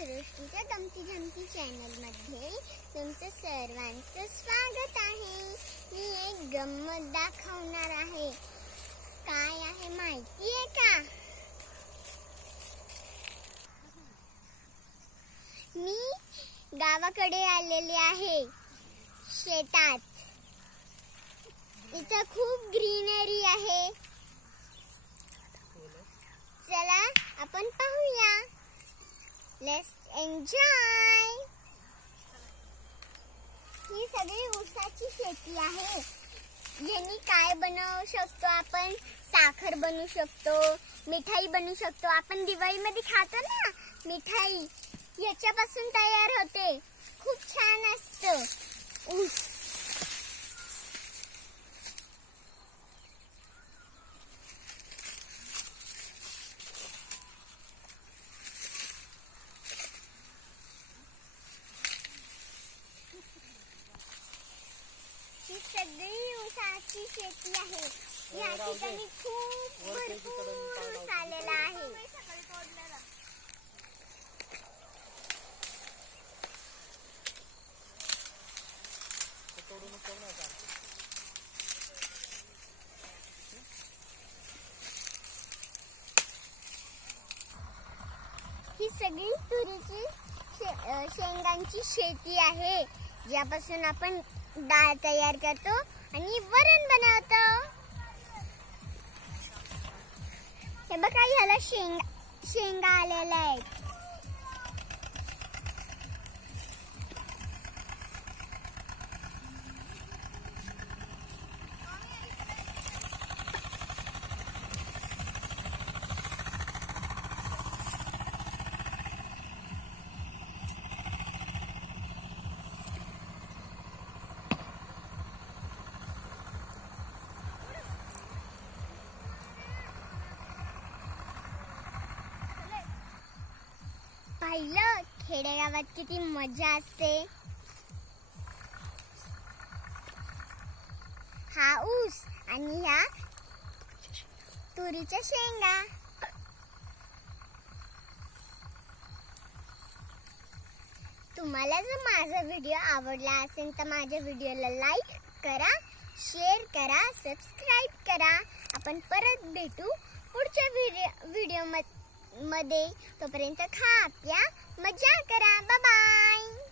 सृष्टीच्या गमती जमती चॅनलमध्ये तुमचं सर्वांचं स्वागत आहे। मी एक गंमत दाखवणार आहे। काय आहे माहिती आहे का? मी गावाकडे आलेले आहे, शेतात। इथं खूप ग्रीनरी आहे। चला आपण पाहूया। Let's enjoy. ही सगळी ऊसाची शेती आहे। यांनी काय बनवू शकतो आपण? साखर बनवू शकतो, मिठाई बनवू शकतो। आपण दिवाळीमध्ये खातो ना मिठाई, याच्यापासून तयार होते। खूप छान असतं ऊस। ही सगळी ऊसाची शेती आहे। या ठिकाणी खूप भरपूर ऊस आलेला आहे। ही सगळी तुरीची शेंगांची शेती आहे, ज्यापासून आपण डाळ तयार करतो आणि वरण बनवतो। हे बघा, ह्याला शेंगा आलेल्या आहेत। पाहिलं, खेडेगावात किती मजा असते। हा ऊस आणि ह्या तुरीच्या शेंगा। तुम्हाला जर माझा व्हिडिओ आवडला असेल तर माझ्या व्हिडिओला लाईक करा, शेअर करा, सबस्क्राईब करा। आपण परत भेटू पुढच्या व्हिडिओ मध्ये। तोपर्यंत खा, प्या, मजा करा। Bye bye.